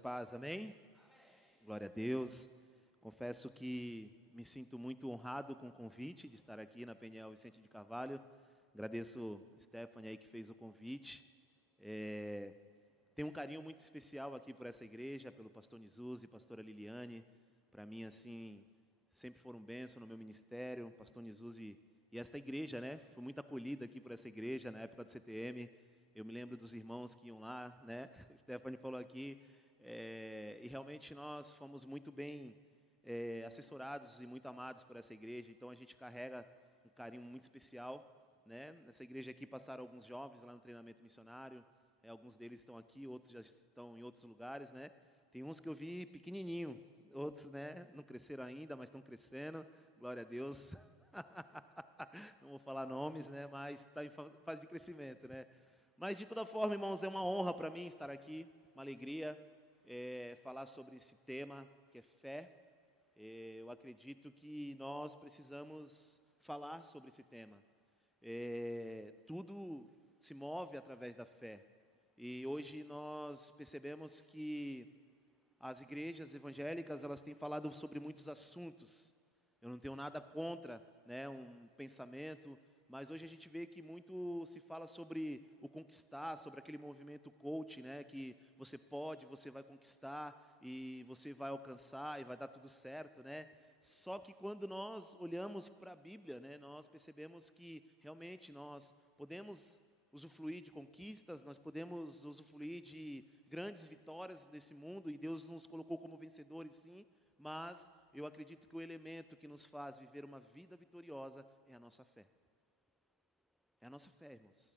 paz, amém? Glória a Deus. Confesso que me sinto muito honrado com o convite de estar aqui na Peniel Vicente de Carvalho. Agradeço a Stephanie aí que fez o convite. Tenho um carinho muito especial aqui por essa igreja, pelo pastor Nizuzi e pastora Liliane. Para mim, assim, sempre foram bênção no meu ministério. Pastor Nizuzi e esta igreja, né? Fui muito acolhida aqui por essa igreja na época do CTM. Eu me lembro dos irmãos que iam lá, né? Stephanie falou aqui. E realmente nós fomos muito bem assessorados e muito amados por essa igreja. Então a gente carrega um carinho muito especial, né? Nessa igreja aqui passaram alguns jovens lá no treinamento missionário. Alguns deles estão aqui, outros já estão em outros lugares, né? Tem uns que eu vi pequenininho, outros, né, não cresceram ainda, mas estão crescendo. Glória a Deus. Não vou falar nomes, né? Mas está em fase de crescimento, né? Mas de toda forma, irmãos, é uma honra para mim estar aqui, uma alegria falar sobre esse tema que é fé. Eu acredito que nós precisamos falar sobre esse tema. Tudo se move através da fé. E hoje nós percebemos que as igrejas evangélicas, elas têm falado sobre muitos assuntos. Eu não tenho nada contra, né, um pensamento, mas hoje a gente vê que muito se fala sobre o conquistar, sobre aquele movimento coach, né, que você pode, você vai conquistar e você vai alcançar e vai dar tudo certo, né? Só que quando nós olhamos para a Bíblia, né, nós percebemos que realmente nós podemos usufruir de conquistas, nós podemos usufruir de grandes vitórias desse mundo, e Deus nos colocou como vencedores, sim, mas eu acredito que o elemento que nos faz viver uma vida vitoriosa é a nossa fé. É a nossa fé, irmãos.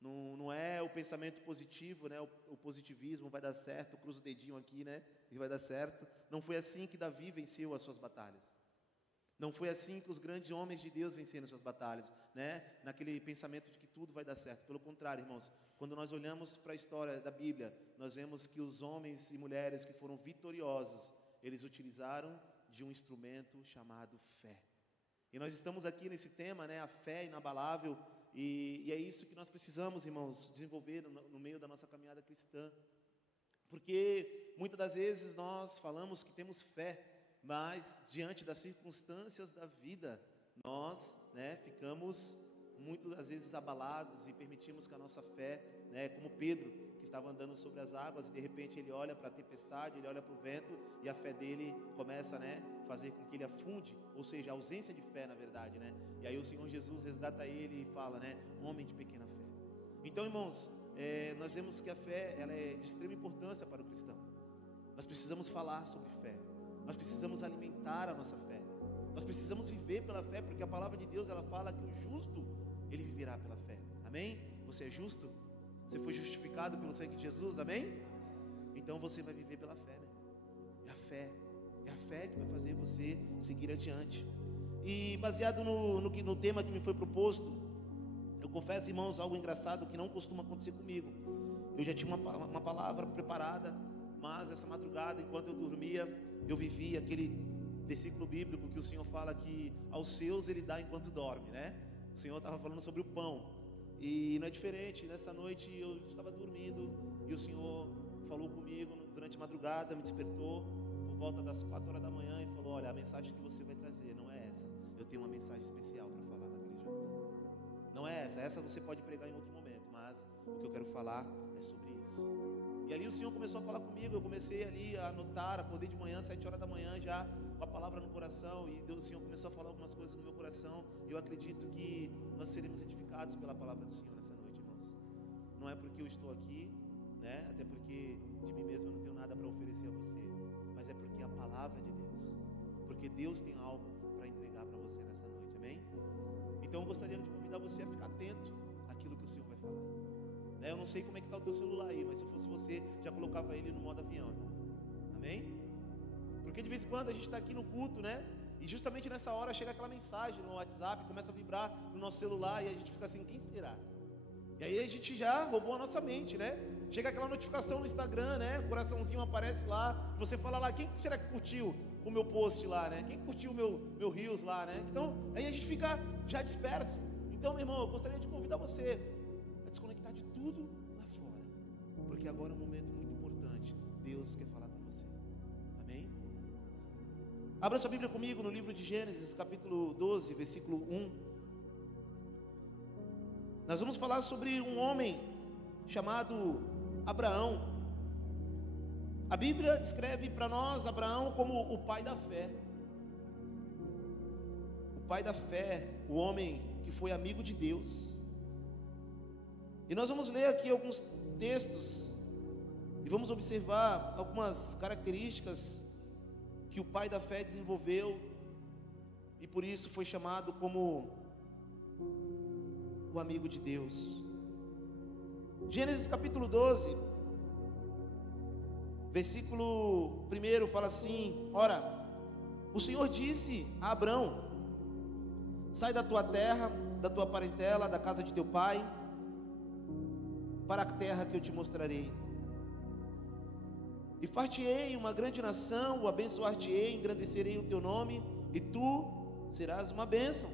Não é o pensamento positivo, né? O positivismo vai dar certo, cruza o dedinho aqui, né? E vai dar certo. Não foi assim que Davi venceu as suas batalhas. Não foi assim que os grandes homens de Deus venceram as suas batalhas, né? Naquele pensamento de que tudo vai dar certo. Pelo contrário, irmãos, quando nós olhamos para a história da Bíblia, nós vemos que os homens e mulheres que foram vitoriosos, eles utilizaram de um instrumento chamado fé. E nós estamos aqui nesse tema, né? A fé inabalável. E é isso que nós precisamos, irmãos, desenvolver no meio da nossa caminhada cristã. Porque muitas das vezes nós falamos que temos fé, mas diante das circunstâncias da vida, nós, né, ficamos muitas vezes abalados e permitimos que a nossa fé, né, como Pedro, que estava andando sobre as águas, e de repente ele olha para a tempestade, ele olha para o vento, e a fé dele começa, né, fazer com que ele afunde, ou seja, a ausência de fé, na verdade, né? E aí o Senhor Jesus resgata ele e fala, né, homem de pequena fé. Então, irmãos, nós vemos que a fé, ela é de extrema importância para o cristão. Nós precisamos falar sobre fé. Nós precisamos alimentar a nossa fé. Nós precisamos viver pela fé, porque a palavra de Deus, ela fala que o justo, ele viverá pela fé. Amém? Você é justo? Você foi justificado pelo sangue de Jesus? Amém? Então você vai viver pela fé, né? É a fé que vai fazer você seguir adiante. E baseado no tema que me foi proposto, eu confesso, irmãos, algo engraçado que não costuma acontecer comigo. Eu já tinha uma palavra preparada, mas essa madrugada, enquanto eu dormia, eu vivi aquele versículo bíblico que o Senhor fala que aos seus Ele dá enquanto dorme, né? O Senhor estava falando sobre o pão, e não é diferente. Nessa noite eu estava dormindo, e o Senhor falou comigo durante a madrugada, me despertou por volta das 4 horas da manhã e falou, olha, a mensagem que você vai trazer não é essa, eu tenho uma mensagem especial para falar naqueles jovens. Não é essa você pode pregar em outro momento, mas o que eu quero falar é sobre isso. E ali o Senhor começou a falar comigo, eu comecei ali a anotar, acordei de manhã, 7 horas da manhã já, com a palavra no coração, e Deus, o Senhor começou a falar algumas coisas no meu coração, e eu acredito que nós seremos edificados pela palavra do Senhor nessa noite, irmãos. Não é porque eu estou aqui, né, até porque de mim mesmo eu não tenho nada para oferecer a você, mas é porque a palavra de Deus, porque Deus tem algo para entregar para você nessa noite, amém? Então eu gostaria de convidar você a ficar atento àquilo que o Senhor vai falar. Eu não sei como é que está o teu celular aí, mas se eu fosse você, já colocava ele no modo avião, irmão. Amém? Porque de vez em quando a gente está aqui no culto, né? E justamente nessa hora chega aquela mensagem no WhatsApp, começa a vibrar no nosso celular, e a gente fica assim, quem será? E aí a gente já roubou a nossa mente, né? Chega aquela notificação no Instagram, né? O coraçãozinho aparece lá, você fala lá, quem será que curtiu o meu post lá, né? Quem curtiu o meu Reels lá, né? Então, aí a gente fica já disperso. Então, meu irmão, eu gostaria de convidar você a desconectar de tudo lá fora, porque agora é um momento muito importante. Deus quer falar Abra sua Bíblia comigo no livro de Gênesis, capítulo 12, versículo 1. Nós vamos falar sobre um homem chamado Abraão. A Bíblia descreve para nós Abraão como o pai da fé. O pai da fé, o homem que foi amigo de Deus. E nós vamos ler aqui alguns textos e vamos observar algumas características que o pai da fé desenvolveu e por isso foi chamado como o amigo de Deus. Gênesis capítulo 12, versículo 1 fala assim: ora, o Senhor disse a Abrão: sai da tua terra, da tua parentela, da casa de teu pai, para a terra que eu te mostrarei. E far-te-ei uma grande nação, o abençoar-te-ei, engrandecerei o teu nome, e tu serás uma bênção.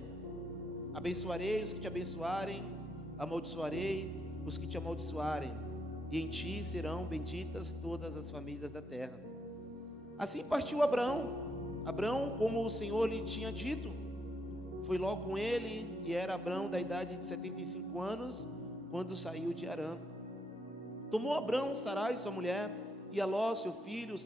Abençoarei os que te abençoarem, amaldiçoarei os que te amaldiçoarem, e em ti serão benditas todas as famílias da terra. Assim partiu Abrão, como o Senhor lhe tinha dito. Foi logo com ele, e era Abrão da idade de 75 anos, quando saiu de Harã. Tomou Abrão Sarai, sua mulher, e Ló, seu filho,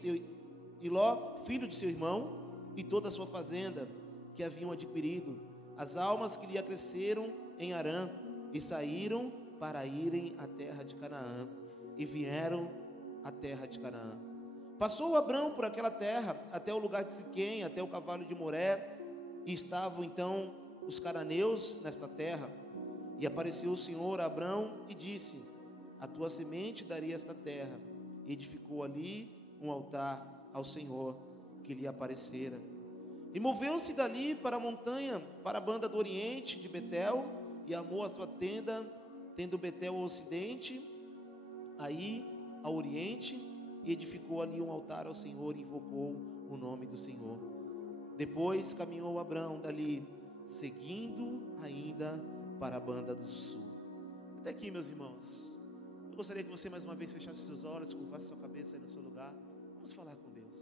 filho de seu irmão, e toda a sua fazenda, que haviam adquirido, as almas que lhe acresceram em Harã, e saíram para irem à terra de Canaã, e vieram à terra de Canaã. Passou Abrão por aquela terra, até o lugar de Siquém, até o cavalo de Moré, e estavam então os cananeus nesta terra. E apareceu o Senhor a Abrão e disse: a tua semente daria esta terra. E edificou ali um altar ao Senhor que lhe aparecera. E moveu-se dali para a montanha, para a banda do oriente de Betel, e armou a sua tenda, tendo Betel ao ocidente, aí ao oriente, e edificou ali um altar ao Senhor, e invocou o nome do Senhor. Depois caminhou Abrão dali, seguindo ainda para a banda do sul. Até aqui, meus irmãos. Eu gostaria que você mais uma vez fechasse seus olhos, curvasse sua cabeça aí no seu lugar. Vamos falar com Deus.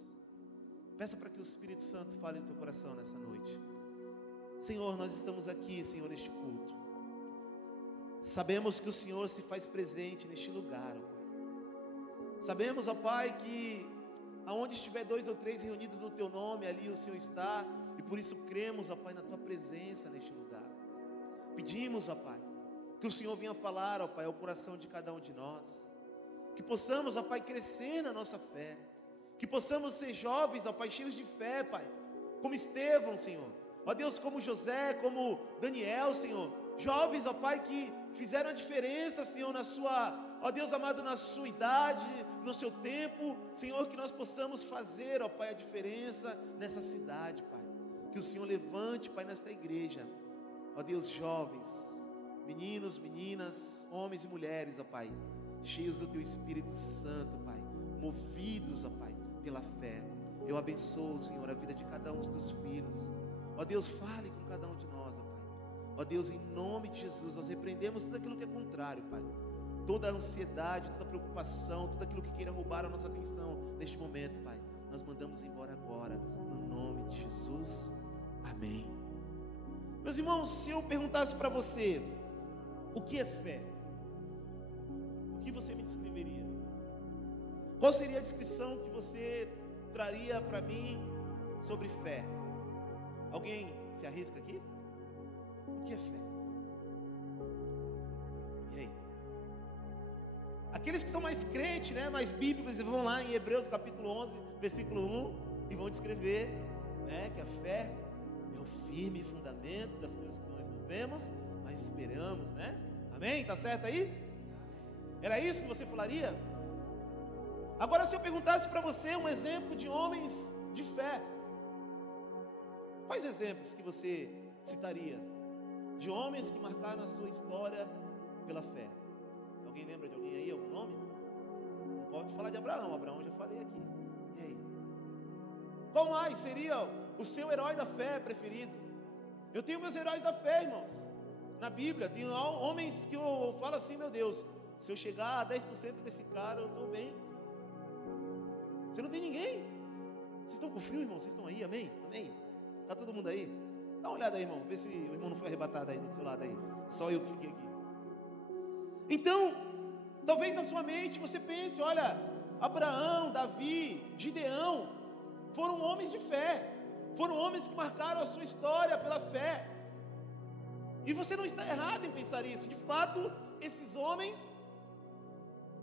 Peça para que o Espírito Santo fale no teu coração nessa noite. Senhor, nós estamos aqui, Senhor, neste culto. Sabemos que o Senhor se faz presente neste lugar, ó Pai. Sabemos, ó Pai, que aonde estiver 2 ou 3 reunidos no teu nome, ali o Senhor está. E por isso cremos, ó Pai, na tua presença neste lugar. Pedimos, ó Pai, que o Senhor venha falar, ó Pai, ao coração de cada um de nós. Que possamos, ó Pai, crescer na nossa fé. Que possamos ser jovens, ó Pai, cheios de fé, Pai. Como Estevão, Senhor. Ó Deus, como José, como Daniel, Senhor. Jovens, ó Pai, que fizeram a diferença, Senhor, na sua, ó Deus amado, na sua idade, no seu tempo. Senhor, que nós possamos fazer, ó Pai, a diferença nessa cidade, Pai. Que o Senhor levante, Pai, nesta igreja. Ó Deus, jovens, meninos, meninas, homens e mulheres, ó Pai, cheios do Teu Espírito Santo, Pai, movidos, ó Pai, pela fé. Eu abençoo, Senhor, a vida de cada um dos Teus filhos. Ó Deus, fale com cada um de nós, ó Pai. Ó Deus, em nome de Jesus, nós repreendemos tudo aquilo que é contrário, Pai. Toda a ansiedade, toda a preocupação, tudo aquilo que queira roubar a nossa atenção neste momento, Pai. Nós mandamos embora agora, no nome de Jesus. Amém. Meus irmãos, se eu perguntasse para você, o que é fé? O que você me descreveria? Qual seria a descrição que você traria para mim sobre fé? Alguém se arrisca aqui? O que é fé? E aí? Aqueles que são mais crentes, né, mais bíblicos, vão lá em Hebreus capítulo 11, versículo 1, e vão descrever, né, que a fé é o firme fundamento das coisas que nós não vemos, mas esperamos, né? Amém? Tá certo aí? Era isso que você falaria? Agora, se eu perguntasse para você um exemplo de homens de fé, quais exemplos que você citaria de homens que marcaram a sua história pela fé? Alguém lembra de alguém aí, algum nome? Não pode falar de Abraão, Abraão eu já falei aqui. E aí? Qual mais seria o seu herói da fé preferido? Eu tenho meus heróis da fé, irmãos. Na Bíblia, tem homens que eu falo assim, meu Deus, se eu chegar a 10% desse cara, eu estou bem. Você não tem ninguém? Vocês estão com frio, irmão? Vocês estão aí? Amém? Amém? Está todo mundo aí? Dá uma olhada aí, irmão. Vê se o irmão não foi arrebatado aí do seu lado aí. Só eu que fiquei aqui. Então, talvez na sua mente você pense, olha, Abraão, Davi, Gideão, foram homens de fé. Foram homens que marcaram a sua história pela fé. E você não está errado em pensar isso. De fato, esses homens,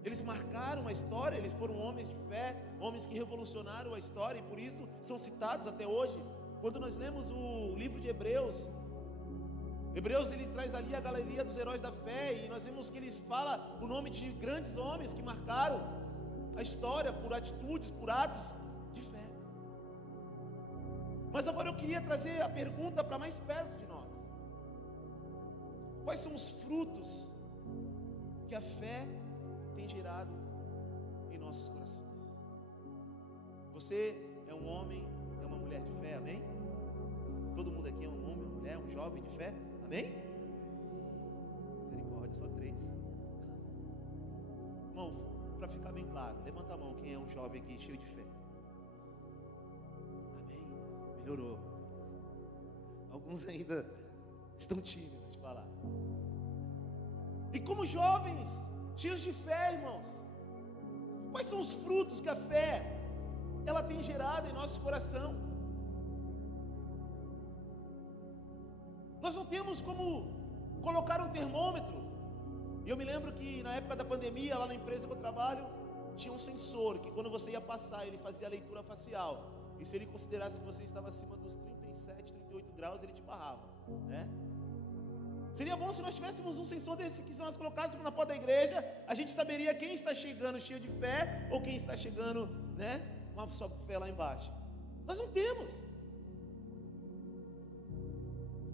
eles marcaram a história, eles foram homens de fé, homens que revolucionaram a história, e por isso são citados até hoje. Quando nós lemos o livro de Hebreus, ele traz ali a galeria dos heróis da fé, e nós vemos que ele fala o nome de grandes homens que marcaram a história por atitudes, por atos de fé. Mas agora eu queria trazer a pergunta para mais perto de nós. Quais são os frutos que a fé tem gerado em nossos corações? Você é um homem, é uma mulher de fé, amém? Todo mundo aqui é um homem, uma mulher, um jovem de fé, amém? Misericórdia, só 3. Irmão, para ficar bem claro, levanta a mão quem é um jovem aqui cheio de fé. Amém? Melhorou. Alguns ainda estão tímidos de falar. E como jovens cheios de fé, irmãos, quais são os frutos que a fé ela tem gerado em nosso coração? Nós não temos como colocar um termômetro. E eu me lembro que na época da pandemia, lá na empresa que eu trabalho, tinha um sensor que quando você ia passar, ele fazia a leitura facial. E se ele considerasse que você estava acima dos 37, 38 graus, ele te barrava, né? Seria bom se nós tivéssemos um sensor desse, que se nós colocássemos na porta da igreja, a gente saberia quem está chegando cheio de fé, ou quem está chegando, né, com a sua fé lá embaixo. Nós não temos.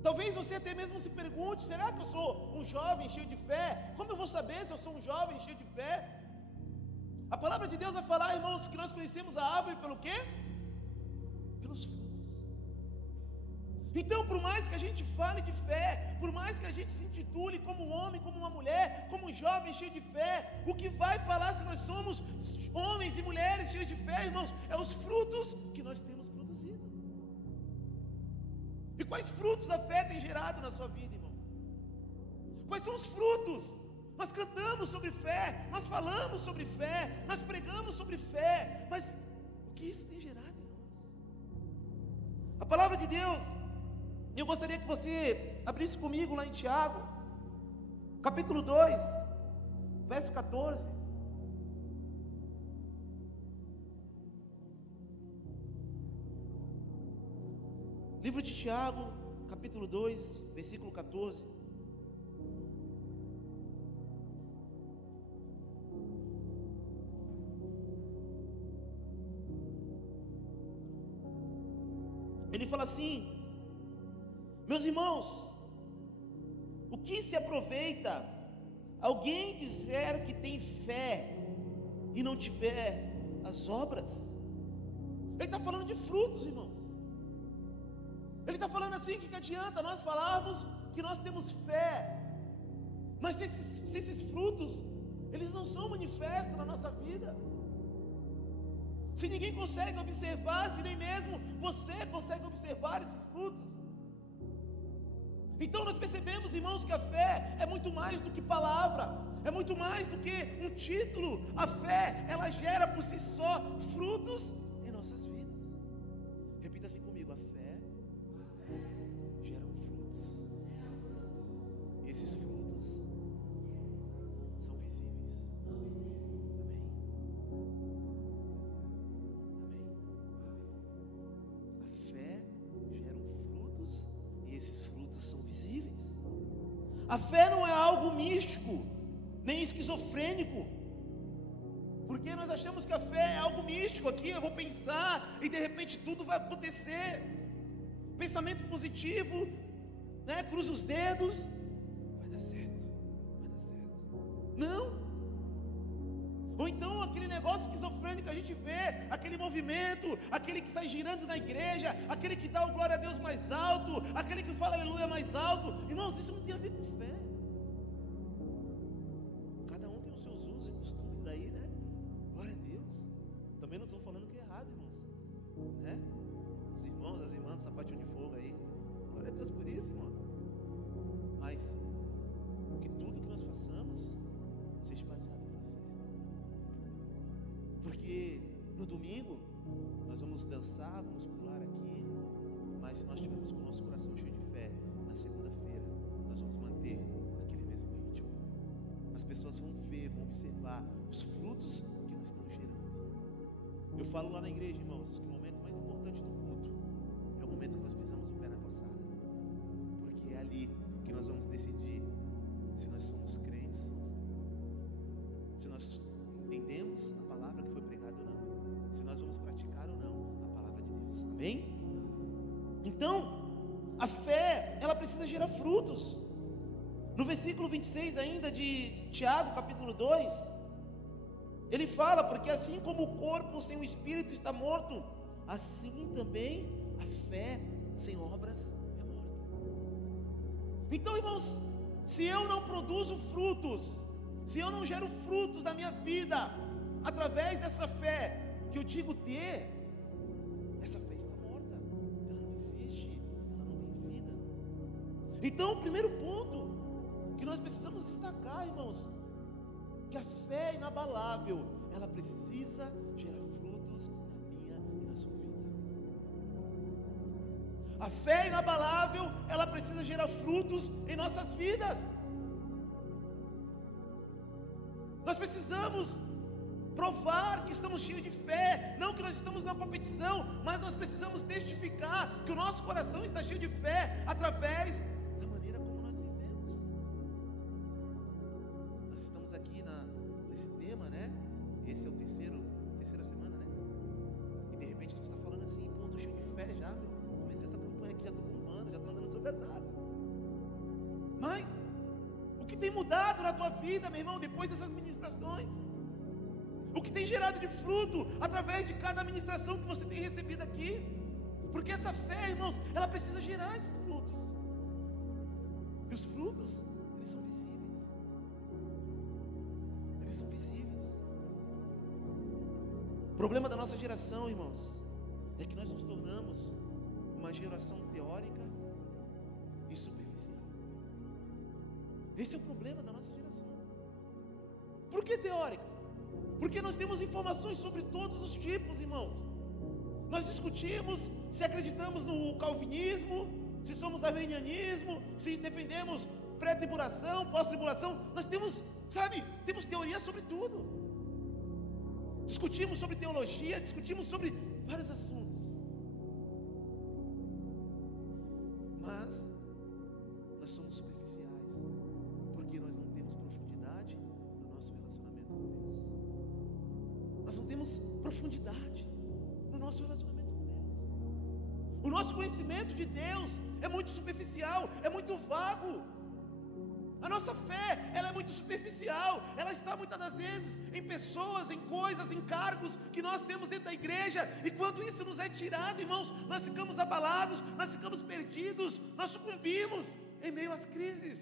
Talvez você até mesmo se pergunte, será que eu sou um jovem cheio de fé? Como eu vou saber se eu sou um jovem cheio de fé? A palavra de Deus vai falar, irmãos, que nós conhecemos a árvore pelo quê? Pelos frutos. Então, por mais que a gente fale de fé, por mais que a gente se intitule como um homem, como uma mulher, como um jovem cheio de fé, o que vai falar se nós somos homens e mulheres cheios de fé, irmãos, é os frutos que nós temos produzido. E quais frutos a fé tem gerado na sua vida, irmão? Quais são os frutos? Nós cantamos sobre fé, nós falamos sobre fé, nós pregamos sobre fé, mas o que isso tem gerado em nós? A palavra de Deus, eu gostaria que você abrisse comigo lá em Tiago, capítulo 2, verso 14. Livro de Tiago, capítulo 2, versículo 14. Ele fala assim: meus irmãos, o que se aproveita alguém dizer que tem fé e não tiver as obras? Ele está falando de frutos, irmãos. Ele está falando assim, que adianta nós falarmos que nós temos fé, mas se esses frutos, eles não são manifestos na nossa vida, se ninguém consegue observar, se nem mesmo você consegue observar esses frutos. Então nós percebemos, irmãos, que a fé é muito mais do que palavra, é muito mais do que um título. A fé, ela gera por si só frutos em nossas vidas. Repita assim comigo: a fé gera frutos, e esses frutos são visíveis. Amém? A fé não é algo místico, nem esquizofrênico, porque nós achamos que a fé é algo místico. Aqui eu vou pensar e de repente tudo vai acontecer. Pensamento positivo, né? Cruza os dedos, vai dar certo, vai dar certo. Não. Ou então aquele negócio esquizofrênico que a gente vê, aquele movimento, aquele que sai girando na igreja, aquele que dá o glória a Deus mais alto, aquele que fala aleluia mais alto. Irmãos, isso não tem a ver com fé. Cada um tem os seus usos e costumes aí, né? Glória a Deus. Também não estou falando que é errado, irmãos. né? Os irmãos, as irmãs do sapatinho de fogo aí, glória a Deus por isso, irmão. Mas que tudo que nós façamos seja baseado pela fé. Porque no domingo nós vamos dançar, vamos pular aqui, mas se nós tivermos com o nosso coração cheio de fé, na segunda-feira nós vamos manter aquele mesmo ritmo. As pessoas vão ver, vão observar os frutos que nós estamos gerando. Eu falo lá na igreja, irmãos, que o momento mais importante do culto é o momento que nós pisamos o pé na calçada, porque é ali que nós vamos decidir se nós somos crentes, se nós entendemos a palavra que foi pregada ou não, se nós vamos praticar ou não a palavra de Deus. Amém? Então, a fé, ela precisa gerar frutos. No versículo 26 ainda de Tiago, capítulo 2, ele fala, porque assim como o corpo sem o espírito está morto, assim também a fé sem obras é morta. Então, irmãos, se eu não produzo frutos, se eu não gero frutos na minha vida, através dessa fé que eu digo ter, essa fé está morta, ela não existe, ela não tem vida. Então, o primeiro ponto que nós precisamos destacar, irmãos, que a fé inabalável, ela precisa gerar frutos na minha e na sua vida. A fé inabalável, ela precisa gerar frutos em nossas vidas. Nós precisamos provar que estamos cheios de fé, não que nós estamos numa competição, mas nós precisamos testificar que o nosso coração está cheio de fé através da maneira como nós vivemos. Nós estamos aqui nesse tema, né? Esse é a terceira semana, né? E de repente você está falando assim, pô, estou cheio de fé já, meu. Comecei essa campanha aqui, já estou bombando, já estou andando sobre as águas. Mas o que tem mudado na tua vida, meu irmão, depois dessas ministrações? O que tem gerado de fruto através de cada ministração que você tem recebido aqui? Porque essa fé, irmãos, ela precisa gerar esses frutos. E os frutos, eles são visíveis. Eles são visíveis. O problema da nossa geração, irmãos, é que nós nos tornamos uma geração teórica e superficial. Esse é o problema da nossa geração. Por que teórica? Porque nós temos informações sobre todos os tipos, irmãos. Nós discutimos se acreditamos no calvinismo, se somos arminianismo, se defendemos pré-tribulação, pós-tribulação. Nós temos, temos teoria sobre tudo. Discutimos sobre teologia, discutimos sobre vários assuntos. Mas nós somos superficiais, porque nós não temos profundidade no nosso relacionamento com Deus. Nós não temos profundidade no nosso relacionamento com Deus. O nosso conhecimento de Deus é muito superficial, é muito vago. A nossa fé, ela é muito superficial. Ela está muitas das vezes em pessoas, em coisas, em cargos que nós temos dentro da igreja. E quando isso nos é tirado, irmãos, nós ficamos abalados, nós ficamos perdidos, nós sucumbimos em meio às crises.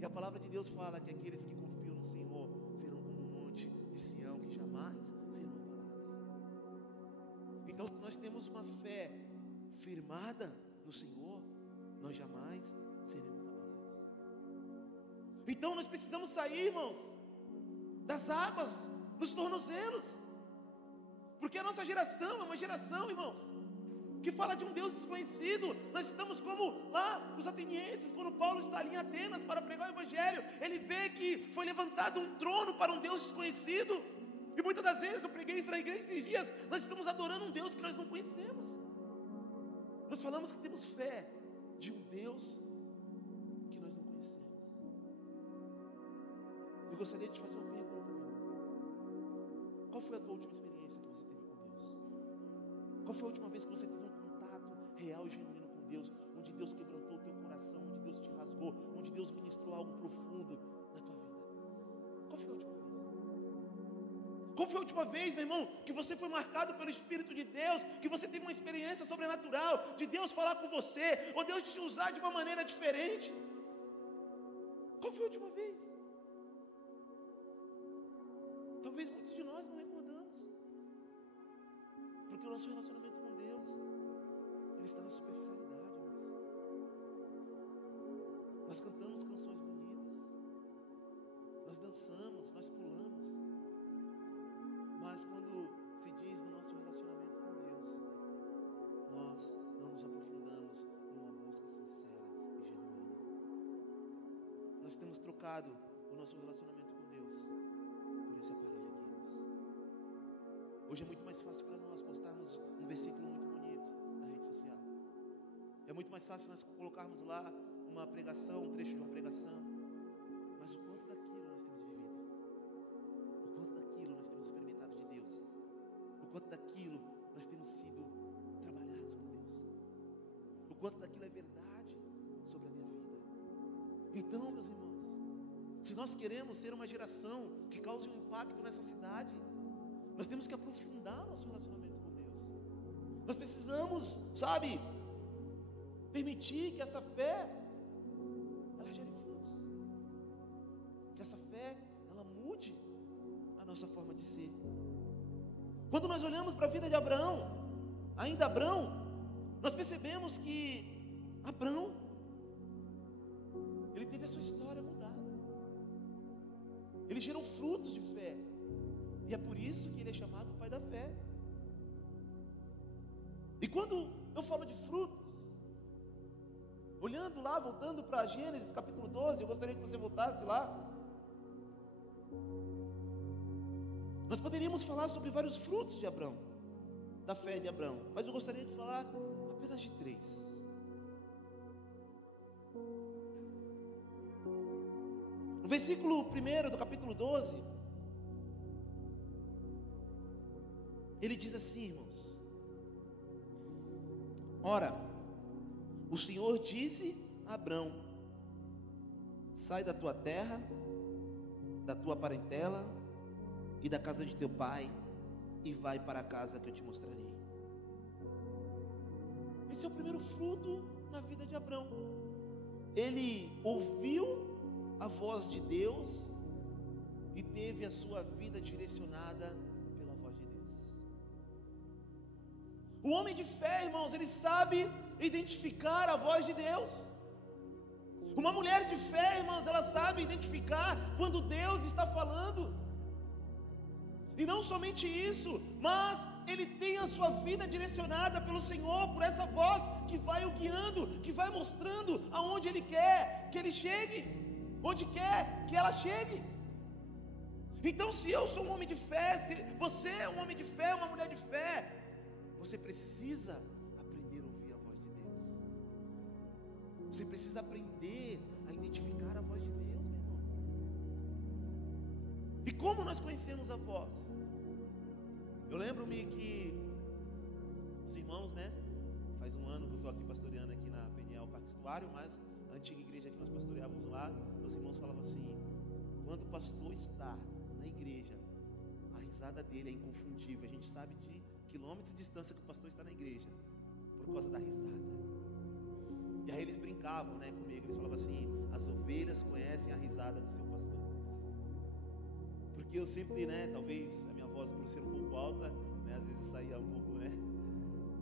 E a palavra de Deus fala que aqueles que confiam no Senhor serão como um monte de Sião que jamais serão abalados. Então, se nós temos uma fé firmada no Senhor, nós jamais seremos abalados. Então nós precisamos sair, irmãos, das águas, dos tornozelos, porque a nossa geração é uma geração, irmãos, que fala de um Deus desconhecido. Nós estamos como lá os atenienses, quando Paulo está ali em Atenas para pregar o Evangelho, ele vê que foi levantado um trono para um Deus desconhecido, e muitas das vezes, eu preguei isso na igreja esses dias, nós estamos adorando um Deus que nós não conhecemos. Nós falamos que temos fé de um Deus que nós não conhecemos. Eu gostaria de te fazer uma pergunta, meu irmão. Qual foi a tua última experiência que você teve com Deus? Qual foi a última vez que você teve um contato real e genuíno com Deus, onde Deus quebrantou o teu coração, onde Deus te rasgou, onde Deus ministrou algo profundo na tua vida? Qual foi a última vez? Qual foi a última vez, meu irmão, que você foi marcado pelo Espírito de Deus, que você teve uma experiência sobrenatural, de Deus falar com você, ou Deus te usar de uma maneira diferente? Qual foi a última vez? Talvez muitos de nós não recordamos. nosso relacionamento com Deus, ele está na superficialidade, irmãos. Nós cantamos canções bonitas, nós dançamos, nós pulamos, mas quando se diz no nosso relacionamento com Deus, nós não nos aprofundamos numa busca sincera e genuína. Nós temos trocado o nosso relacionamento com Deus por esse aparelho aqui, irmãos. Hoje é muito mais fácil para nós postarmos um versículo muito bonito na rede social. É muito mais fácil nós colocarmos lá uma pregação, um trecho de uma pregação. Mas o quanto daquilo nós temos vivido? O quanto daquilo nós temos experimentado de Deus? O quanto daquilo nós temos sido trabalhados por Deus? O quanto daquilo é verdade sobre a minha vida? Então, meus irmãos, se nós queremos ser uma geração que cause um impacto nessa cidade, nós temos que aprofundar nosso relacionamento com Deus. Nós precisamos, sabe, permitir que essa fé ela gere frutos, que essa fé ela mude a nossa forma de ser. Quando nós olhamos para a vida de Abraão, ainda Abraão, nós percebemos que Abraão ele teve a sua história mudada. Ele gerou frutos de fé. E é por isso que ele é chamado o pai da fé. E quando eu falo de frutos, olhando lá, voltando para Gênesis capítulo 12, eu gostaria que você voltasse lá. Nós poderíamos falar sobre vários frutos de Abraão, da fé de Abraão, mas eu gostaria de falar apenas de 3. No versículo 1 do capítulo 12, ele diz assim, irmãos: ora, o Senhor disse a Abrão: sai da tua terra, da tua parentela e da casa de teu pai, e vai para a casa que eu te mostrarei. Esse é o primeiro fruto na vida de Abrão. Ele ouviu a voz de Deus e teve a sua vida direcionada pela voz de Deus. O homem de fé, irmãos, ele sabe identificar a voz de Deus. Uma mulher de fé, irmãos, ela sabe identificar quando Deus está falando. E não somente isso, mas ele tem a sua vida direcionada pelo Senhor, por essa voz que vai o guiando, que vai mostrando aonde Ele quer que ele chegue, onde quer que ela chegue. Então, se eu sou um homem de fé, se você é um homem de fé, uma mulher de fé, você precisa aprender a ouvir a voz de Deus. Você precisa aprender a identificar a voz de Deus, meu irmão. E como nós conhecemos a voz? Eu lembro-me que os irmãos, faz um ano que eu estou aqui pastoreando aqui na PNL Parque Estuário, mas a antiga igreja que nós pastoreávamos lá, os irmãos falavam assim: quando o pastor está na igreja, a risada dele é inconfundível. A gente sabe de quilômetros de distância que o pastor está na igreja, por causa da risada. E aí eles brincavam, comigo, eles falavam assim: as ovelhas conhecem a risada do seu pastor. Porque eu sempre, talvez a minha voz por ser um pouco alta, às vezes saía um pouco,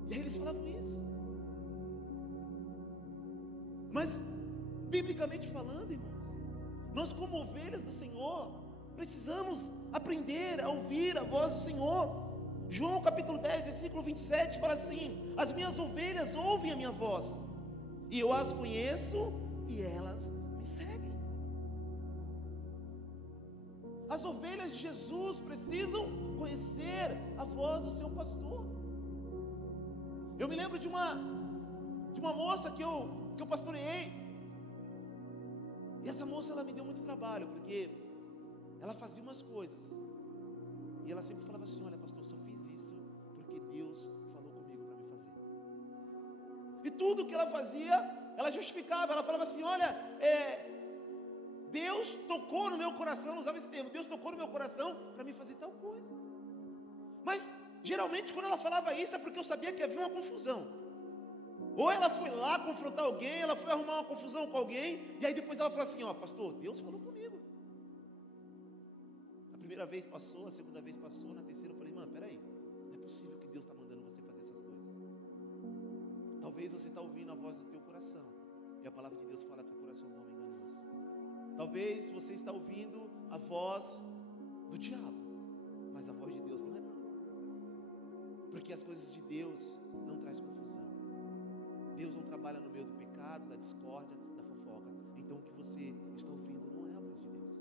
E aí eles falavam isso. Mas, biblicamente falando, irmãos, nós como ovelhas do Senhor, precisamos aprender a ouvir a voz do Senhor. João capítulo 10, versículo 27, fala assim: as minhas ovelhas ouvem a minha voz, e eu as conheço, e elas me seguem. As ovelhas de Jesus precisam conhecer a voz do seu pastor. Eu me lembro de uma moça que eu pastoreei. E essa moça, ela me deu muito trabalho, porque ela fazia umas coisas e ela sempre falava assim: olha, pastor, só fiz isso porque Deus falou comigo para me fazer. E tudo que ela fazia, ela justificava. Ela falava assim: olha, Deus tocou no meu coração, ela usava esse termo: Deus tocou no meu coração para me fazer tal coisa. Mas geralmente quando ela falava isso é porque eu sabia que havia uma confusão. Ou ela foi lá confrontar alguém, ela foi arrumar uma confusão com alguém, e aí depois ela fala assim: ó, pastor, Deus falou comigo. A primeira vez passou, a segunda vez passou, na terceira eu falei: mano, peraí, não é possível que Deus está mandando você fazer Talvez você está ouvindo a voz do teu coração, e a palavra de Deus fala que o coração do homem é enganoso. Talvez você está ouvindo a voz do diabo, mas a voz de Deus não é não. Porque as coisas de Deus não traz confusão. Deus não trabalha no meio do pecado, da discórdia, da fofoca. Então o que você está ouvindo não é a voz de Deus.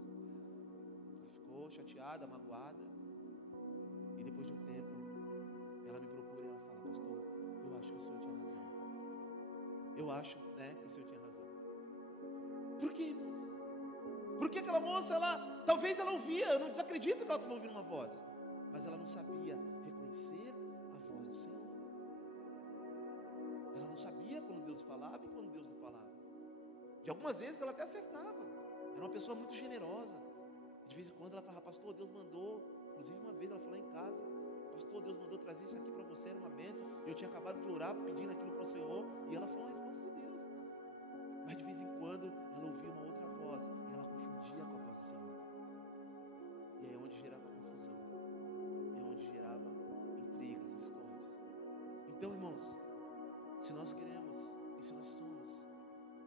Ela ficou chateada, magoada, e depois de um tempo ela me procura e ela fala: pastor, eu acho que o senhor tinha razão. Eu acho, né, que o senhor tinha razão. Por quê, irmãos? Porque aquela moça, talvez ela ouvia, eu não desacredito que ela estava ouvindo uma voz, mas ela não sabia reconhecer a voz do Senhor. Ela não sabia quando Deus falava e quando Deus não falava. De algumas vezes ela até acertava. Era uma pessoa muito generosa. De vez em quando ela falava: pastor, Deus mandou. Inclusive uma vez ela falou em casa: pastor, Deus mandou trazer isso aqui para você, era uma bênção. Eu tinha acabado de orar pedindo aquilo para o Senhor, e ela foi uma resposta de Deus. Mas de vez em quando ela ouvia uma outra voz, e ela confundia com a voz do Senhor. E aí é onde gerava confusão, é onde gerava intrigas, discórdias. Então, irmãos, se nós queremos e se nós somos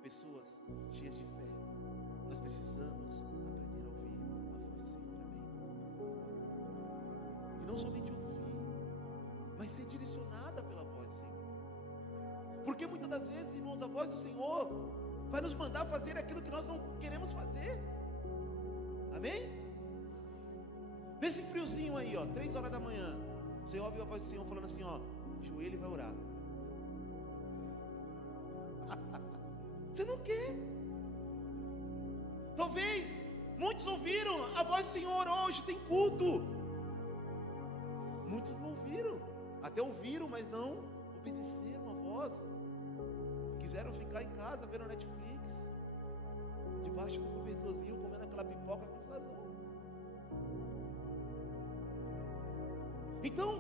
pessoas cheias de fé, nós precisamos aprender a ouvir a voz do Senhor, amém? E não somente ouvir, mas ser direcionada pela voz do Senhor. Porque muitas das vezes, irmãos, a voz do Senhor vai nos mandar fazer aquilo que nós não queremos fazer. Amém? Nesse friozinho aí, 3 horas da manhã, você ouve a voz do Senhor falando assim: ajoelha e vai orar. Você não quer. Talvez muitos ouviram a voz do Senhor: hoje tem culto. Muitos não ouviram, até ouviram, mas não obedeceram a voz. Quiseram ficar em casa vendo Netflix, debaixo do cobertorzinho, comendo aquela pipoca com sazão. Então,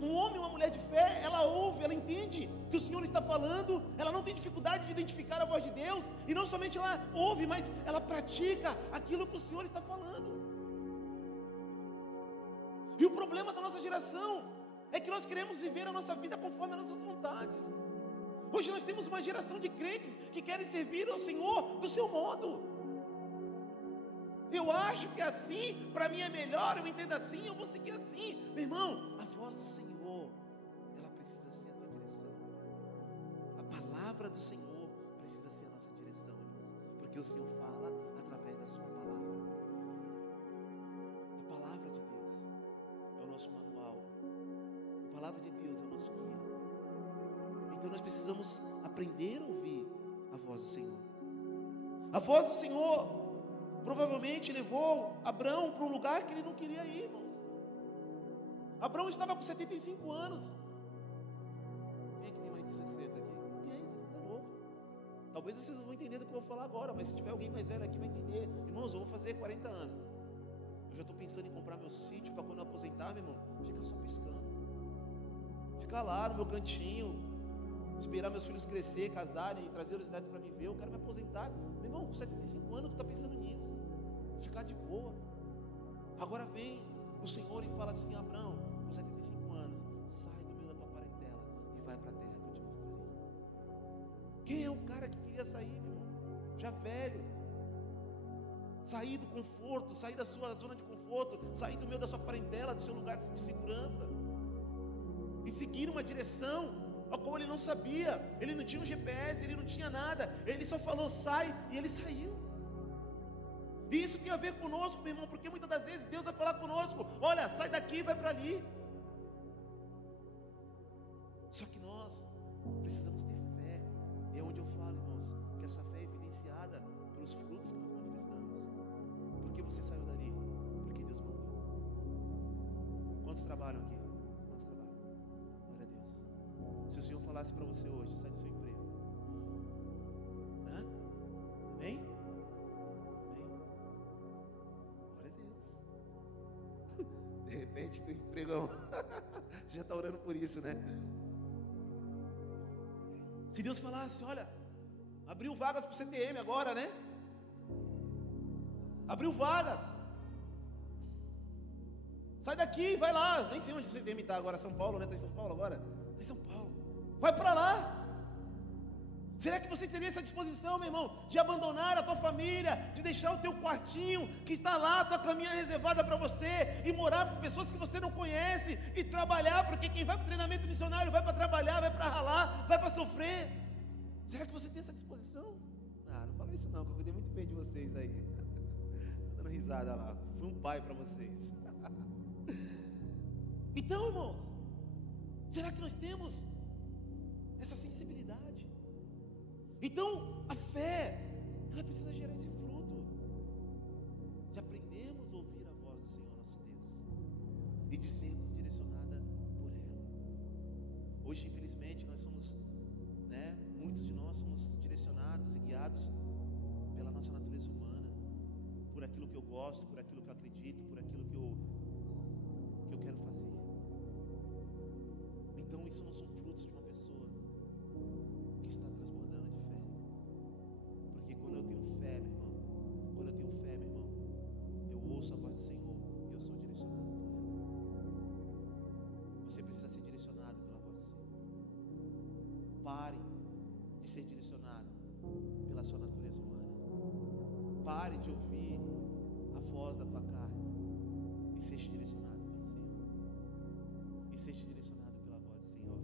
um homem e uma mulher de fé, ela ouve, ela entende que o Senhor está falando, ela não tem dificuldade de identificar a voz de Deus, e não somente ela ouve, mas ela pratica aquilo que o Senhor está falando. E o problema da nossa geração é que nós queremos viver a nossa vida conforme as nossas vontades. Hoje nós temos uma geração de crentes que querem servir ao Senhor do seu modo. Eu acho que assim, para mim é melhor, eu entendo assim, eu vou seguir assim. Meu irmão, a voz do Senhor, ela precisa ser a tua direção. A palavra do Senhor precisa ser a nossa direção, irmãos, porque o Senhor fala através da sua palavra. A palavra de Deus é o nosso manual. A palavra de Deus é o nosso guia. Então nós precisamos aprender a ouvir a voz do Senhor. A voz do Senhor provavelmente levou Abrão para um lugar que ele não queria ir, irmãos. Abrão estava com 75 anos. Quem é que tem mais de 60 aqui? Ninguém, todo mundo é novo. Talvez vocês não vão entender do que eu vou falar agora, mas se tiver alguém mais velho aqui vai entender. Irmãos, eu vou fazer 40 anos. Eu já estou pensando em comprar meu sítio para quando eu aposentar, meu irmão, ficar só pescando. Ficar lá no meu cantinho, esperar meus filhos crescer, casarem e trazer os netos para me ver. Eu quero me aposentar. Meu irmão, com 75 anos tu está pensando nisso. Ficar de boa. Agora vem o Senhor e fala assim: Abraão, com 75 anos, sai do meio da tua parentela e vai para a terra que eu te mostrarei. Quem é o cara que queria sair, meu irmão? Já velho. Sair do conforto, sair da sua zona de conforto, sair do meio da sua parentela, do seu lugar de segurança, e seguir uma direção a qual ele não sabia. Ele não tinha um GPS, ele não tinha nada. Ele só falou: sai, e ele saiu. E isso tem a ver conosco, meu irmão, porque muitas das vezes Deus vai falar conosco: olha, sai daqui e vai para ali. Só que nós precisamos ter fé. É onde eu falo, irmãos, que essa fé é evidenciada pelos frutos que nós manifestamos. Por que você saiu dali? Porque Deus mandou. Quantos trabalham aqui? Quantos trabalham? Glória a Deus. Se o Senhor falasse para você hoje: sai do seu emprego. Amém? De repente teu emprego, você já está orando por isso, né? Se Deus falasse: olha, abriu vagas para o CTM agora, né? Abriu vagas, sai daqui, vai lá. Nem sei onde o CTM está agora, São Paulo, né? Está em São Paulo agora? Está em São Paulo. Vai para lá. Será que você teria essa disposição, meu irmão, de abandonar a tua família, de deixar o teu quartinho que está lá, a tua caminha reservada para você, e morar com pessoas que você não conhece, e trabalhar, porque quem vai para o treinamento missionário vai para trabalhar, vai para ralar, vai para sofrer? Será que você tem essa disposição? Não fala isso não, que eu cuidei muito bem de vocês aí. Estou dando risada lá, fui um pai para vocês. Então, irmãos, será que nós temos essa sensibilidade? Então, a fé, ela precisa gerar esse fruto de aprendermos a ouvir a voz do Senhor nosso Deus e de sermos direcionados por ela. Hoje, infelizmente, nós somos, muitos de nós somos direcionados e guiados pela nossa natureza humana, por aquilo que eu gosto, por aquilo que eu acredito, por aquilo que eu quero fazer. Então, isso não são frutos de uma pessoa que está transbordando de fé. Porque quando eu tenho fé, meu irmão, eu ouço a voz do Senhor e eu sou direcionado por ela. Você precisa ser direcionado pela voz do Senhor. Pare de ser direcionado pela sua natureza humana. Pare de ouvir a voz da tua carne e seja direcionado pelo Senhor. E seja direcionado pela voz do Senhor.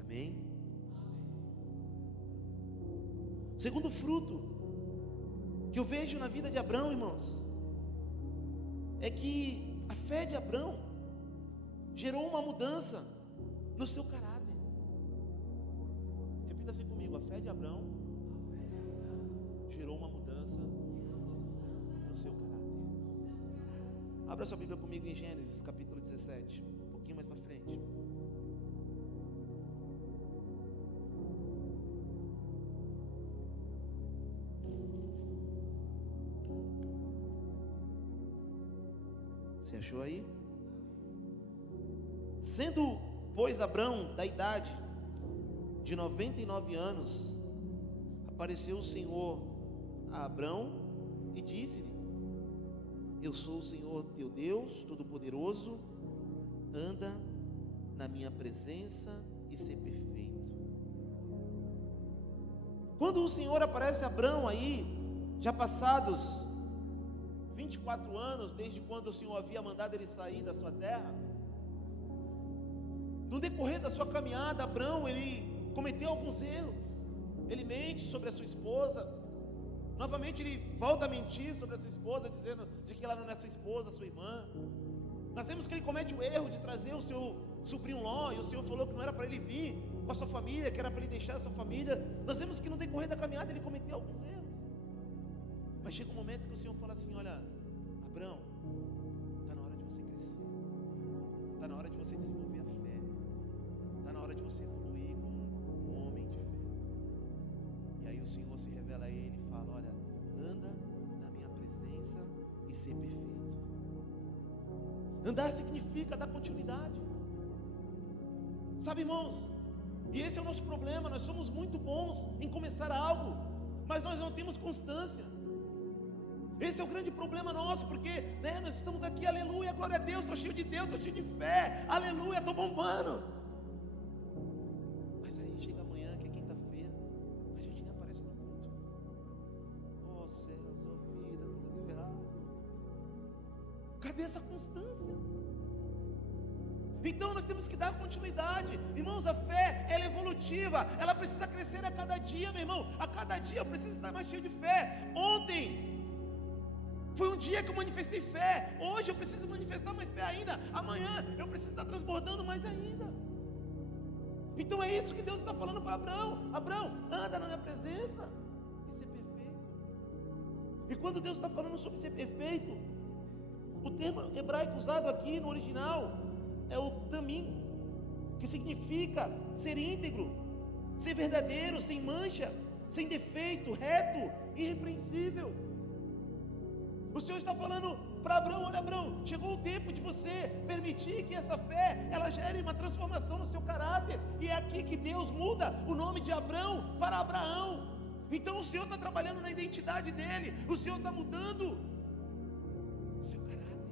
Amém? O segundo fruto que eu vejo na vida de Abrão, irmãos, é que a fé de Abrão gerou uma mudança no seu caráter. Repita assim comigo: a fé de Abrão gerou uma mudança no seu caráter. Abra sua Bíblia comigo em Gênesis capítulo 17, um pouquinho mais para frente. Você achou aí? Sendo, pois, Abrão da idade de 99 anos, apareceu o Senhor a Abrão e disse-lhe: eu sou o Senhor teu Deus Todo-Poderoso, anda na minha presença e ser perfeito. Quando o Senhor aparece a Abrão aí, já passados 24 anos, desde quando o Senhor havia mandado ele sair da sua terra, no decorrer da sua caminhada, Abrão, ele cometeu alguns erros. Ele mente sobre a sua esposa, novamente ele volta a mentir sobre a sua esposa, dizendo de que ela não é sua esposa, sua irmã. Nós vemos que ele comete o erro de trazer o seu sobrinho Ló, e o Senhor falou que não era para ele vir com a sua família, que era para ele deixar a sua família. Nós vemos que no decorrer da caminhada ele cometeu alguns erros. Mas chega um momento que o Senhor fala assim: olha, Abrão, está na hora de você crescer, está na hora de você desenvolver a fé, está na hora de você evoluir como um homem de fé. E aí o Senhor se revela a ele e fala: olha, anda na minha presença e ser perfeito. Andar significa dar continuidade. Sabe, irmãos, e esse é o nosso problema. Nós somos muito bons em começar algo, mas nós não temos constância. Esse é o grande problema nosso, porque nós estamos aqui, aleluia, glória a Deus, estou cheio de Deus, estou cheio de fé, aleluia, estou bombando. Mas aí chega amanhã, que é quinta-feira, a gente nem aparece no culto. Oh céus, oh vida, tudo errado. Cadê essa constância? Então nós temos que dar continuidade. Irmãos, a fé, ela é evolutiva, ela precisa crescer a cada dia, meu irmão. A cada dia eu preciso estar mais cheio de fé. Ontem foi um dia que eu manifestei fé. Hoje eu preciso manifestar mais fé ainda. Amanhã eu preciso estar transbordando mais ainda. Então é isso que Deus está falando para Abrão. Abrão, anda na minha presença e ser perfeito. E quando Deus está falando sobre ser perfeito, o termo hebraico usado aqui no original é o tamim, que significa ser íntegro, ser verdadeiro, sem mancha, sem defeito, reto, irrepreensível. O Senhor está falando para Abrão: olha, Abrão, chegou o tempo de você permitir que essa fé, ela gere uma transformação no seu caráter. E é aqui que Deus muda o nome de Abrão para Abraão. Então o Senhor está trabalhando na identidade dele, o Senhor está mudando o seu caráter,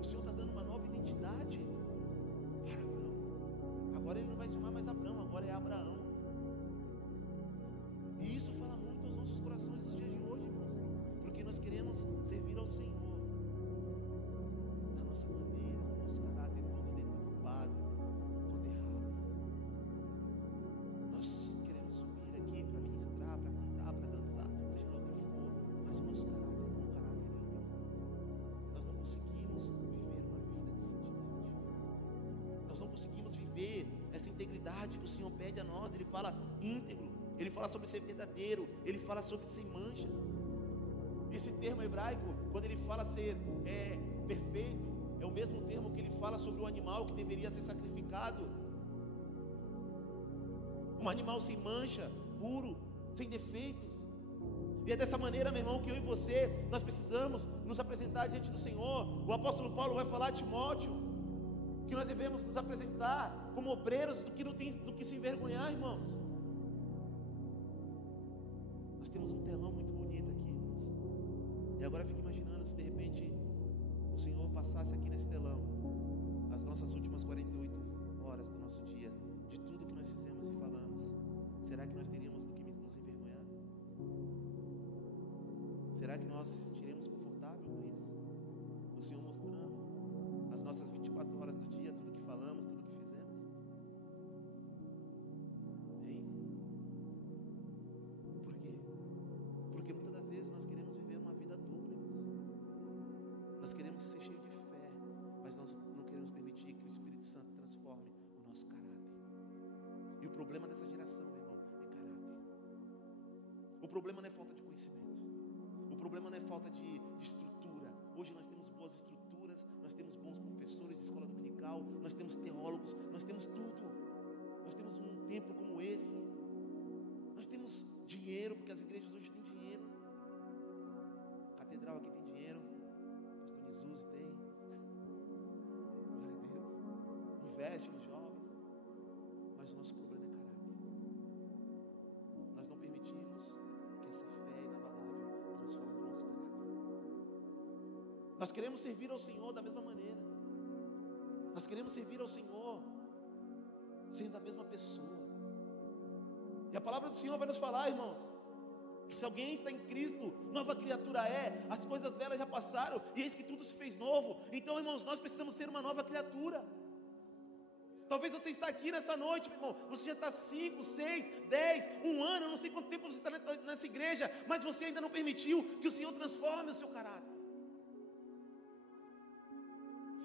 o Senhor está dando uma nova identidade para Abrão. Agora ele não vai se chamar mais Abrão, Abraão. E isso fala muito aos nossos corações nos dias de hoje, irmãos, porque nós queremos servir ao Senhor da nossa maneira, com o nosso caráter todo deturpado, todo errado. Nós queremos subir aqui para ministrar, para cantar, para dançar, seja lá o que for, mas o nosso caráter não é um caráter íntegro. Nós não conseguimos viver uma vida de santidade. Nós não conseguimos viver essa integridade que o Senhor pede a nós. Ele fala íntegro, Ele fala sobre ser verdadeiro, Ele fala sobre sem mancha. Esse termo hebraico, quando ele fala ser perfeito, é o mesmo termo que ele fala sobre o animal que deveria ser sacrificado. Um animal sem mancha, puro, sem defeitos. E é dessa maneira, meu irmão, que eu e você, nós precisamos nos apresentar diante do Senhor. O apóstolo Paulo vai falar a Timóteo que nós devemos nos apresentar como obreiros do que se envergonhar, irmãos. Nós temos um telão muito bonito aqui, irmãos. E agora fique imaginando se de repente o Senhor passasse aqui nesse telão as nossas últimas 48 horas do nosso dia, de tudo que nós fizemos e falamos. Será que nós teríamos do que nos envergonhar? Será que nós se sentiremos confortável com isso? O Senhor mostrando as nossas 24 horas do dia, tudo que falamos, tudo que fizemos? Hein? Por quê? Porque muitas das vezes nós queremos viver uma vida dupla, irmãos. Nós queremos ser cheios de fé, mas nós não queremos permitir que o Espírito Santo transforme o nosso caráter. E o problema dessa geração, meu irmão, é caráter. O problema não é falta de conhecimento. O problema não é falta de estrutura. Hoje nós temos boas estruturas, nós temos bons professores de escola dominical, nós temos teólogos, nós temos tudo. Nós temos um templo como esse. Nós temos dinheiro, porque as igrejas hoje têm dinheiro. A catedral aqui tem dinheiro. Pastor Nizuzi tem. Glória a Deus. Investe nos jovens. Mas o nosso problema é caráter. Nós não permitimos que essa fé inabalável transforme o nosso caráter. Nós queremos servir ao Senhor da mesma maneira. Nós queremos servir ao Senhor sendo a mesma pessoa. E a palavra do Senhor vai nos falar, irmãos, que se alguém está em Cristo, nova criatura é. As coisas velhas já passaram e eis que tudo se fez novo. Então, irmãos, nós precisamos ser uma nova criatura. Talvez você está aqui nessa noite, meu irmão, você já está 5, 6, 10, 1 ano, eu não sei quanto tempo você está nessa igreja, mas você ainda não permitiu que o Senhor transforme o seu caráter.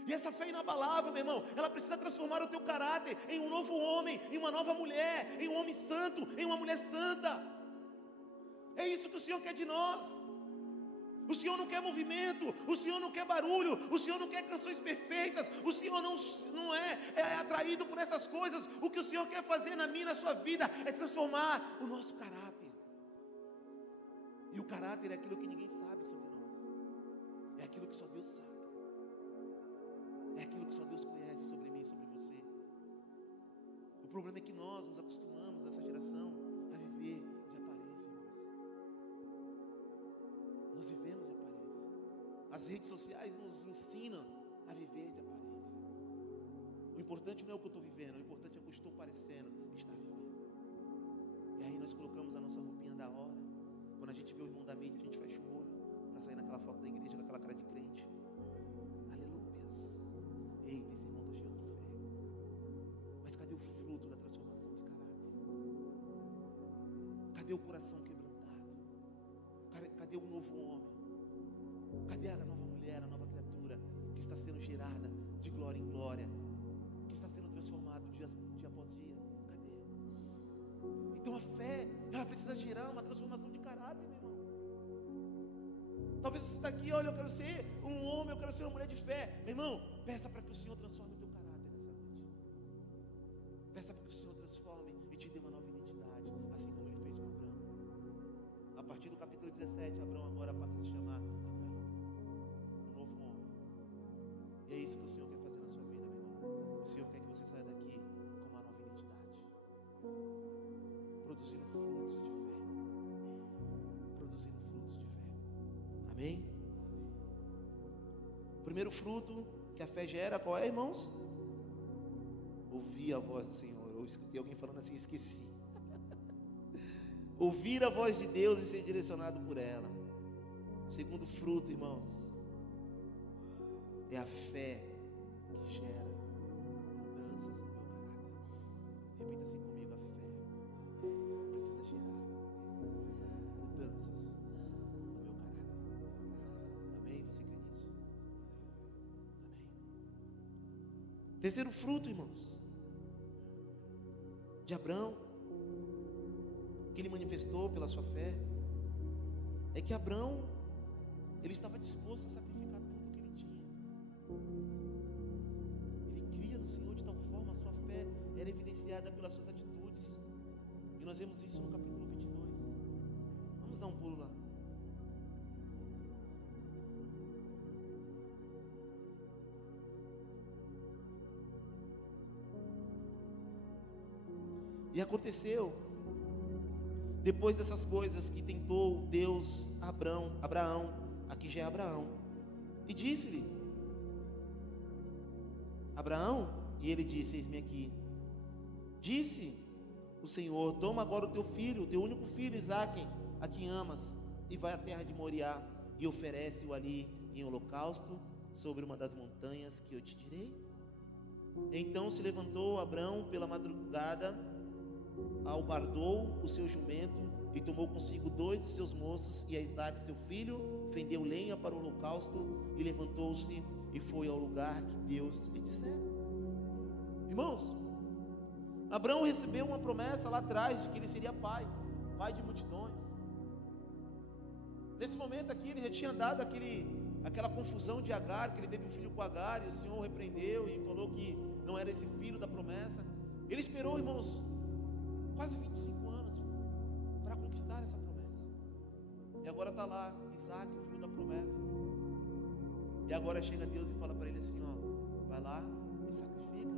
E essa fé inabalável, meu irmão, ela precisa transformar o teu caráter em um novo homem, em uma nova mulher, em um homem santo, em uma mulher santa. É isso que o Senhor quer de nós. O Senhor não quer movimento, o Senhor não quer barulho, o Senhor não quer canções perfeitas, o Senhor não é atraído por essas coisas. O que o Senhor quer fazer na minha e na sua vida é transformar o nosso caráter. E o caráter é aquilo que ninguém sabe sobre nós. É aquilo que só Deus sabe. É aquilo que só Deus conhece sobre mim e sobre você. O problema é que nós nos acostumamos, nessa geração, a viver de aparência, irmãos. Nós vivemos de aparência. As redes sociais nos ensinam a viver de aparência. O importante não é o que eu estou vivendo, o importante é o que eu estou parecendo estar vivendo. E aí nós colocamos a nossa roupinha da hora. Quando a gente vê o irmão da mídia, a gente fecha o olho para sair naquela foto da igreja com aquela cara de crente. Ei, esse irmão está cheio de fé. Mas cadê o fruto da transformação de caráter? Cadê o coração quebrantado? Cadê o novo homem? Cadê a nova mulher, a nova criatura que está sendo gerada de glória em glória? Que está sendo transformado dia após dia? Cadê? Então a fé, ela precisa gerar uma transformação de caráter, meu irmão. Talvez você está aqui, olha, eu quero ser um homem, eu quero ser uma mulher de fé. Meu irmão, peça para que o Senhor transforme o teu caráter nessa noite. Peça para que o Senhor transforme e te dê uma nova identidade, assim como Ele fez com Abraão. A partir do capítulo 17, Abraão agora passa a se chamar Abraão, um novo homem. E é isso que o Senhor quer fazer na sua vida, meu irmão. O Senhor quer que você saia daqui com uma nova identidade, produzindo frutos de fé. Produzindo frutos de fé. Amém? O primeiro fruto que a fé gera, qual é, irmãos? Ouvir a voz do Senhor. Eu escutei alguém falando assim, esqueci. Ouvir a voz de Deus e ser direcionado por ela. Segundo fruto, irmãos, é a fé que gera mudanças no meu caráter. Repita assim comigo, a fé precisa gerar mudanças no meu caráter. Amém? Você crê nisso? Amém. Terceiro fruto, irmãos, de Abraão, que ele manifestou pela sua fé, é que Abraão, ele estava disposto a sacrificar tudo que ele tinha. Ele cria no Senhor de tal forma, a sua fé era evidenciada pelas suas atitudes. E nós vemos isso no capítulo 22. Vamos dar um pulo lá. E aconteceu, depois dessas coisas, que tentou Deus Abraão, aqui já é Abraão, e disse-lhe: Abraão, e ele disse: eis-me aqui. Disse o Senhor: toma agora o teu filho, o teu único filho, Isaque, a quem amas, e vai à terra de Moriá, e oferece-o ali em holocausto, sobre uma das montanhas que eu te direi. Então se levantou Abraão pela madrugada, albardou o seu jumento e tomou consigo 2 de seus moços e a Isaque seu filho, fendeu lenha para o holocausto e levantou-se e foi ao lugar que Deus lhe dissera. Irmãos, Abraão recebeu uma promessa lá atrás de que ele seria pai de multidões. Nesse momento aqui ele já tinha dado aquela confusão de Agar, que ele teve um filho com Agar e o Senhor repreendeu e falou que não era esse filho da promessa. Ele esperou, irmãos, quase 25 anos para conquistar essa promessa. E agora está lá Isaque, o filho da promessa. E agora chega Deus e fala para ele assim, ó, vai lá e sacrifica.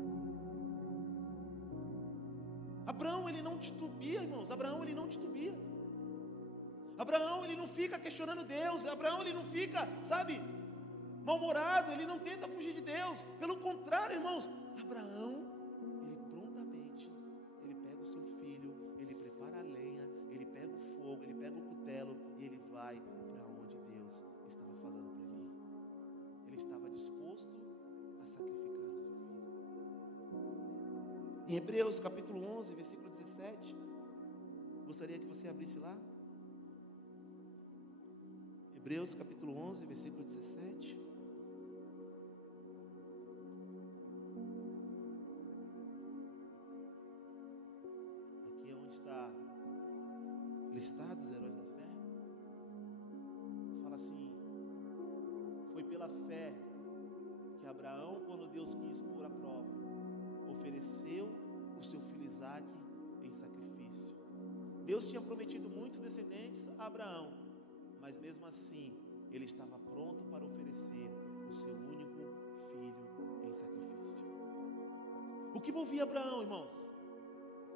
Abraão, ele não titubia, irmãos. Abraão, ele não titubia. Abraão, ele não fica questionando Deus. Abraão, ele não fica, sabe, mal-humorado. Ele não tenta fugir de Deus. Pelo contrário, irmãos, Abraão, e ele vai para onde Deus estava falando para ele. Ele estava disposto a sacrificar o seu filho. Em Hebreus capítulo 11, versículo 17, gostaria que você abrisse lá. Hebreus capítulo 11, versículo 17. Aqui é onde está listado os heróis da fé. Fala assim: foi pela fé que Abraão, quando Deus quis pôr à prova, ofereceu o seu filho Isaque em sacrifício. Deus tinha prometido muitos descendentes a Abraão, mas mesmo assim ele estava pronto para oferecer o seu único filho em sacrifício. O que movia Abraão, irmãos?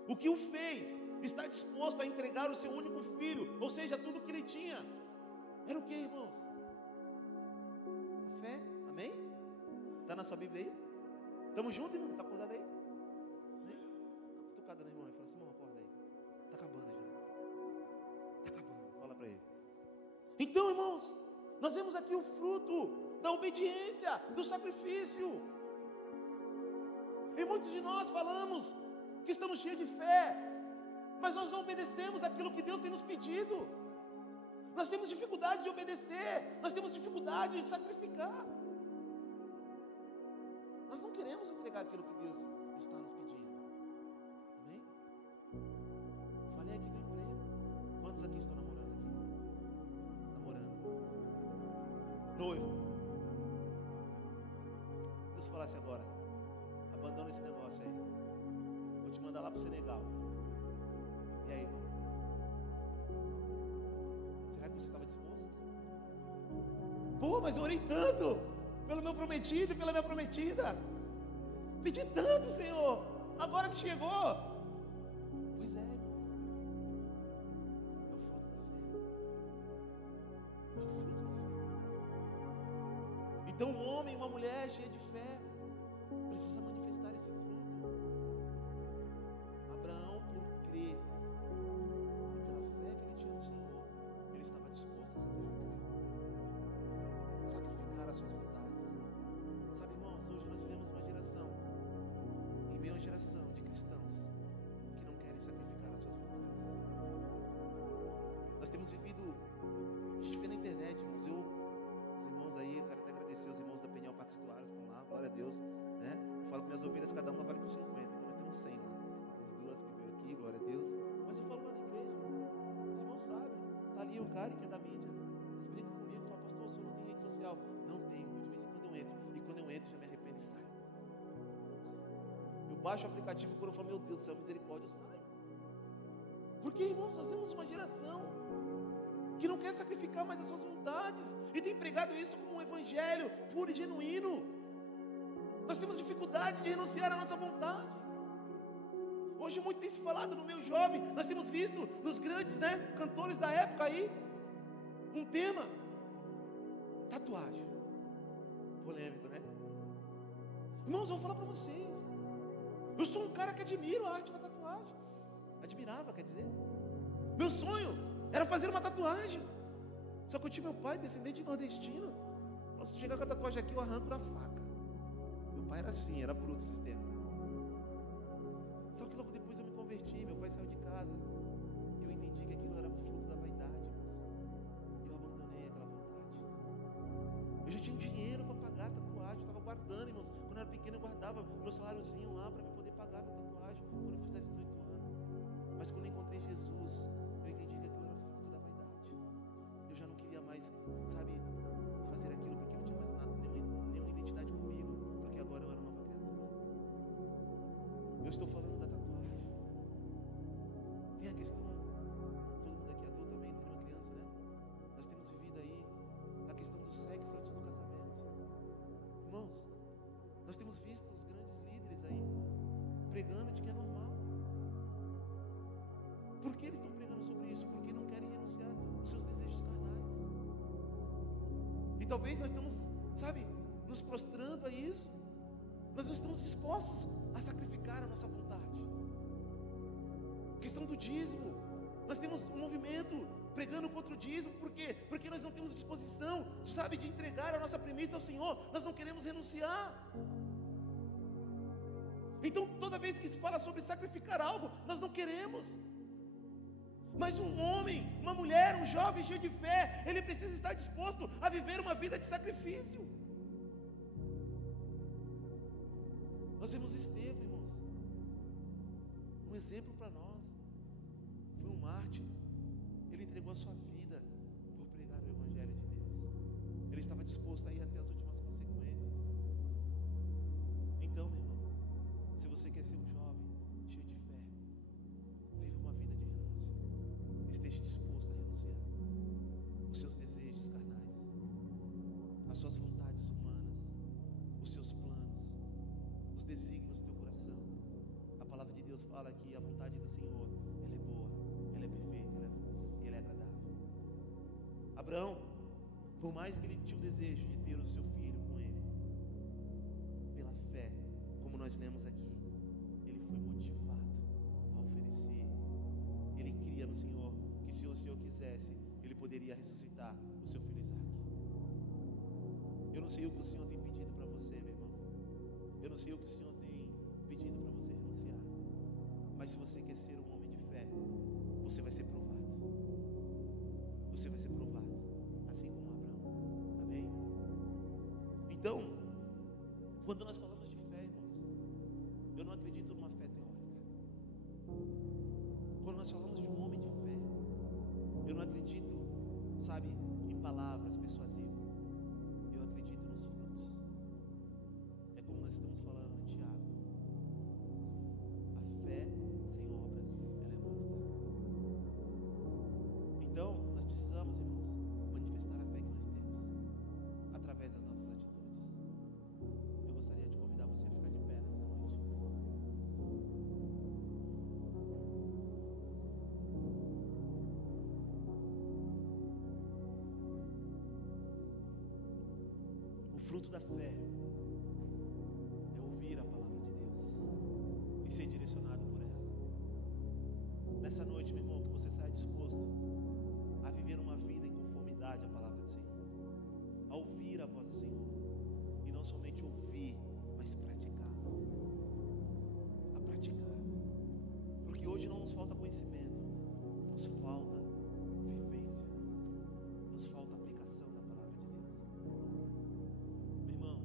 O que o fez estar disposto a entregar o seu único filho, ou seja, tudo que ele tinha, era o que, irmãos? A fé, amém? Está na sua Bíblia aí? Estamos juntos, irmão? Está acordado aí? Amém? Dá uma tocada no irmão e fala assim: irmão, acorda aí, está acabando já, está acabando, fala para ele. Então, irmãos, nós vemos aqui o fruto da obediência, do sacrifício. E muitos de nós falamos que estamos cheios de fé, mas nós não obedecemos aquilo que Deus tem nos pedido. Nós temos dificuldade de obedecer, nós temos dificuldade de sacrificar. Nós não queremos entregar aquilo que Deus está nos pedindo. Amém? Falei aqui do emprego. Quantos aqui estão namorando aqui? Namorando. Noivo. Deus falasse agora: abandona esse negócio aí. Vou te mandar lá para o Senegal. E aí, irmão? Será que você estava disposto? Pô, mas eu orei tanto pelo meu prometido e pela minha prometida. Pedi tanto, Senhor. Agora que chegou. Pois é, irmãos. É o fruto da fé. É o fruto da fé. Então, um homem e uma mulher cheia de fé precisa manifestar esse fruto. ovelhas, cada uma vale por 50. Então nós temos 100 lá. As duas que veio aqui, glória a Deus. Mas eu falo lá na igreja, os irmãos sabem. Está ali o cara que é da mídia. Eles brincam comigo, falam, pastor, o senhor não tem rede social? Não tenho, de vez em quando eu entro. E quando eu entro, já me arrependo e saio. Eu baixo o aplicativo quando eu falo, meu Deus do céu, misericórdia, eu saio. Porque, irmãos, nós temos uma geração que não quer sacrificar mais as suas vontades e tem pregado isso como um evangelho puro e genuíno. Nós temos dificuldade de renunciar à nossa vontade. Hoje muito tem se falado no meio jovem. Nós temos visto nos grandes, cantores da época aí um tema: tatuagem. Polêmico, né? Irmãos, eu vou falar para vocês, eu sou um cara que admiro a arte da tatuagem. Admirava, quer dizer. Meu sonho era fazer uma tatuagem. Só que eu tinha meu pai, descendente de nordestino. Falou, se chegar com a tatuagem aqui, eu arranco na faca. Meu pai era assim, era bruto o sistema. Só que logo depois eu me converti, meu pai saiu de casa. E eu entendi que aquilo era fruto da vaidade, irmãos. Eu abandonei aquela vontade. Eu já tinha dinheiro para pagar a tatuagem, eu estava guardando, irmãos. Quando eu era pequeno eu guardava meu saláriozinho lá para poder pagar a minha tatuagem quando eu fizesse 18 anos. Mas quando eu encontrei Jesus, eu entendi que aquilo era fruto da vaidade. Eu já não queria mais, fazer aquilo porque não tinha mais nada, nenhuma identidade comigo, porque agora eu era uma nova criatura. Eu estou falando da tatuagem. Tem a questão, todo mundo aqui adulto também, tem uma criança, né? Nós temos vivido aí a questão do sexo antes do casamento. Irmãos, nós temos visto os grandes líderes aí pregando de que é normal. Por que eles estão pregando sobre isso? Porque não querem renunciar aos seus desejos carnais. E talvez nós estamos, nos prostrando a isso. Nós não estamos dispostos a sacrificar a nossa vontade. Questão do dízimo. Nós temos um movimento pregando contra o dízimo. Por quê? Porque nós não temos disposição, de entregar a nossa primícia ao Senhor. Nós não queremos renunciar. Então toda vez que se fala sobre sacrificar algo, nós não queremos. Mas um homem, uma mulher, um jovem cheio de fé, ele precisa estar disposto a viver uma vida de sacrifício. Nós vemos Estevão, irmãos, um exemplo para nós. Foi um mártir. Ele entregou a sua vida por pregar o evangelho de Deus. Ele estava disposto a ir até as últimas consequências. Então, meu irmão, se você quer ser um jovem cheio de fé, viva uma vida de renúncia. Esteja disposto a renunciar os seus desejos carnais, as suas vontades humanas, os seus planos, os desígnios do teu coração. A palavra de Deus fala que a vontade do Senhor, ela é boa, ela é perfeita, ela é agradável. Abraão, por mais que ele tinha o desejo de ter o seu filho com ele, pela fé, como nós lemos aqui, ele foi motivado a oferecer. Ele cria no Senhor que se o Senhor quisesse, ele poderia ressuscitar o seu filho Isaque. Eu não sei o que o Senhor tem pedido para você, meu irmão. Eu não sei o que o Senhor tem pedido para você renunciar. Mas se você quer ser um homem de fé, você vai ser provado. Você vai ser provado, assim como Abraão. Amém? Então, quando nós falamos de fé, irmãos, eu não acredito numa fé teórica. Quando nós falamos de um homem de fé, eu não acredito, em palavras persuasivas. Eu acredito nos frutos. É como nós estamos falando em Tiago. A fé sem obras, ela é morta. Então, nós precisamos, irmãos, manifestar a fé que nós temos através das nossas atitudes. Eu gostaria de convidar você a ficar de pé nessa noite. O fruto da fé é ouvir a palavra de Deus e ser direcionado por ela. Nessa noite, meu irmão, que você saia disposto a viver uma vida em conformidade à palavra do Senhor, a ouvir a voz do Senhor, e não somente ouvir, mas praticar. A praticar. Porque hoje não nos falta conhecimento, nos falta vivência, nos falta aplicação da palavra de Deus. Meu irmão,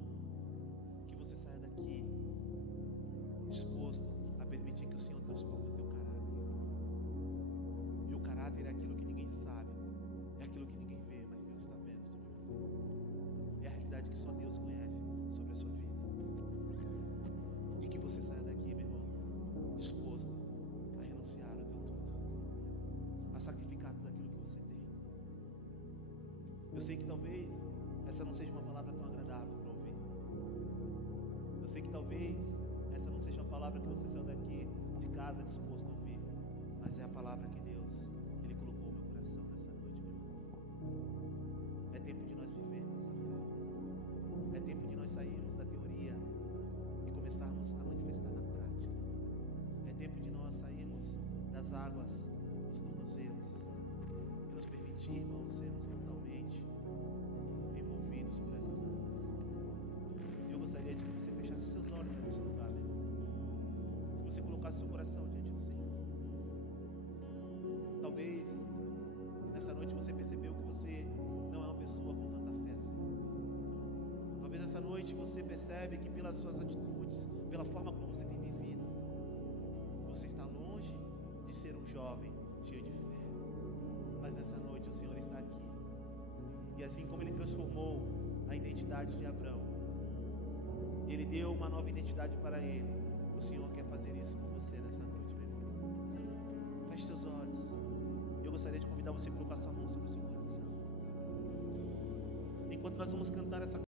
sei que talvez essa não seja uma palavra tão agradável para ouvir. Eu sei que talvez essa não seja uma palavra que você saiu daqui de casa disposto a ouvir. Mas é a palavra que Deus, Ele colocou no meu coração nessa noite, meu irmão. É tempo de nós vivermos essa fé. É tempo de nós sairmos da teoria e começarmos a manifestar na prática. É tempo de nós sairmos das águas dos tornozelos e nos permitir, irmãos, sermos totalmente envolvidos por essas águas. Eu gostaria de que você fechasse seus olhos nesse lugar, meu irmão. Que você colocasse seu coração diante do Senhor. Talvez nessa noite você percebeu que você não é uma pessoa com tanta fé assim. Talvez nessa noite você percebe que pelas suas atitudes, pela forma como você tem vivido, você está longe de ser um jovem cheio de fé. Mas nessa noite o Senhor está aqui. E assim como Ele transformou a identidade de Abrão, Ele deu uma nova identidade para ele, o Senhor quer fazer isso com você nessa noite, meu irmão. Feche seus olhos. Eu gostaria de convidar você a colocar sua mão sobre o seu coração. Enquanto nós vamos cantar essa